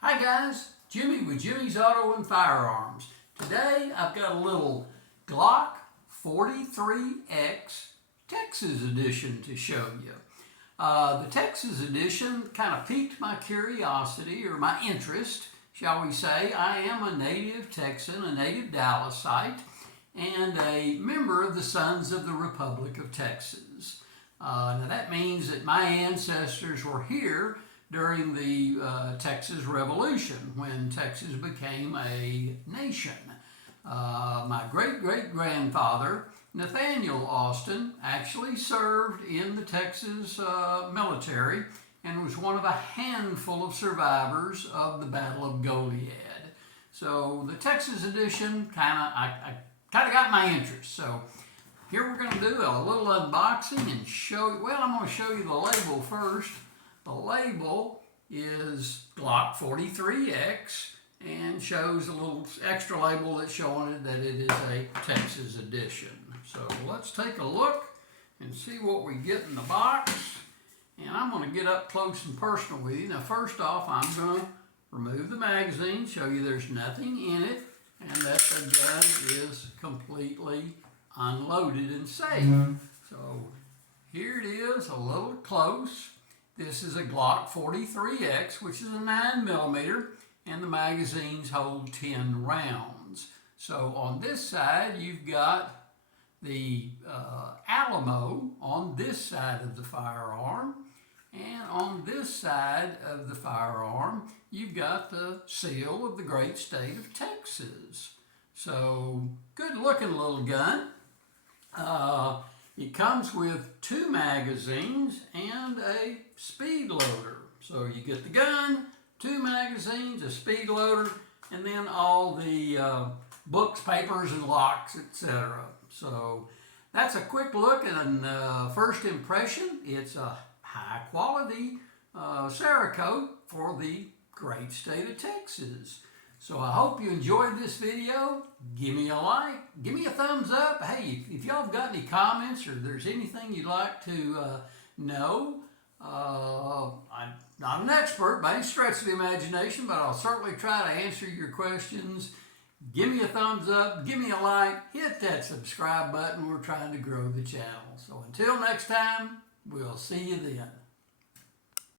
Hi guys, Jimmy with Jimmy's Auto and Firearms. Today I've got a little Glock 43X Texas edition to show you. The Texas edition kind of piqued my curiosity or my interest, shall we say. I am a native Texan, a native Dallasite, and a member of the Sons of the Republic of Texas. Now that means that my ancestors were here during the Texas Revolution, when Texas became a nation. My great-great-grandfather, Nathaniel Austin, actually served in the Texas military and was one of a handful of survivors of the Battle of Goliad. So the Texas edition I kind of got my interest. So here we're going to do a little unboxing and show you. Well, I'm going to show you the label first. The label is Glock 43X and shows a little extra label that's showing it that it is a Texas edition. So let's take a look and see what we get in the box. And I'm going to get up close and personal with you. Now first off, I'm going to remove the magazine, show you there's nothing in it, and that the gun is completely unloaded and safe. So here it is, a little close. This is a Glock 43X, which is a 9mm, and the magazines hold 10 rounds. So on this side, you've got the Alamo on this side of the firearm, and on this side of the firearm, you've got the seal of the great state of Texas. So good looking little gun. It comes with 2 magazines and a speed loader. So you get the gun, 2 magazines, a speed loader, and then all the books, papers, and locks, etc. So that's a quick look and first impression. It's a high quality Cerakote for the great state of Texas. So I hope you enjoyed this video. Give me a like, give me a thumbs up. Hey, if y'all have got any comments or there's anything you'd like to know, I'm not an expert by any stretch of the imagination, but I'll certainly try to answer your questions. Give me a thumbs up, give me a like, hit that subscribe button. We're trying to grow the channel. So until next time, we'll see you then.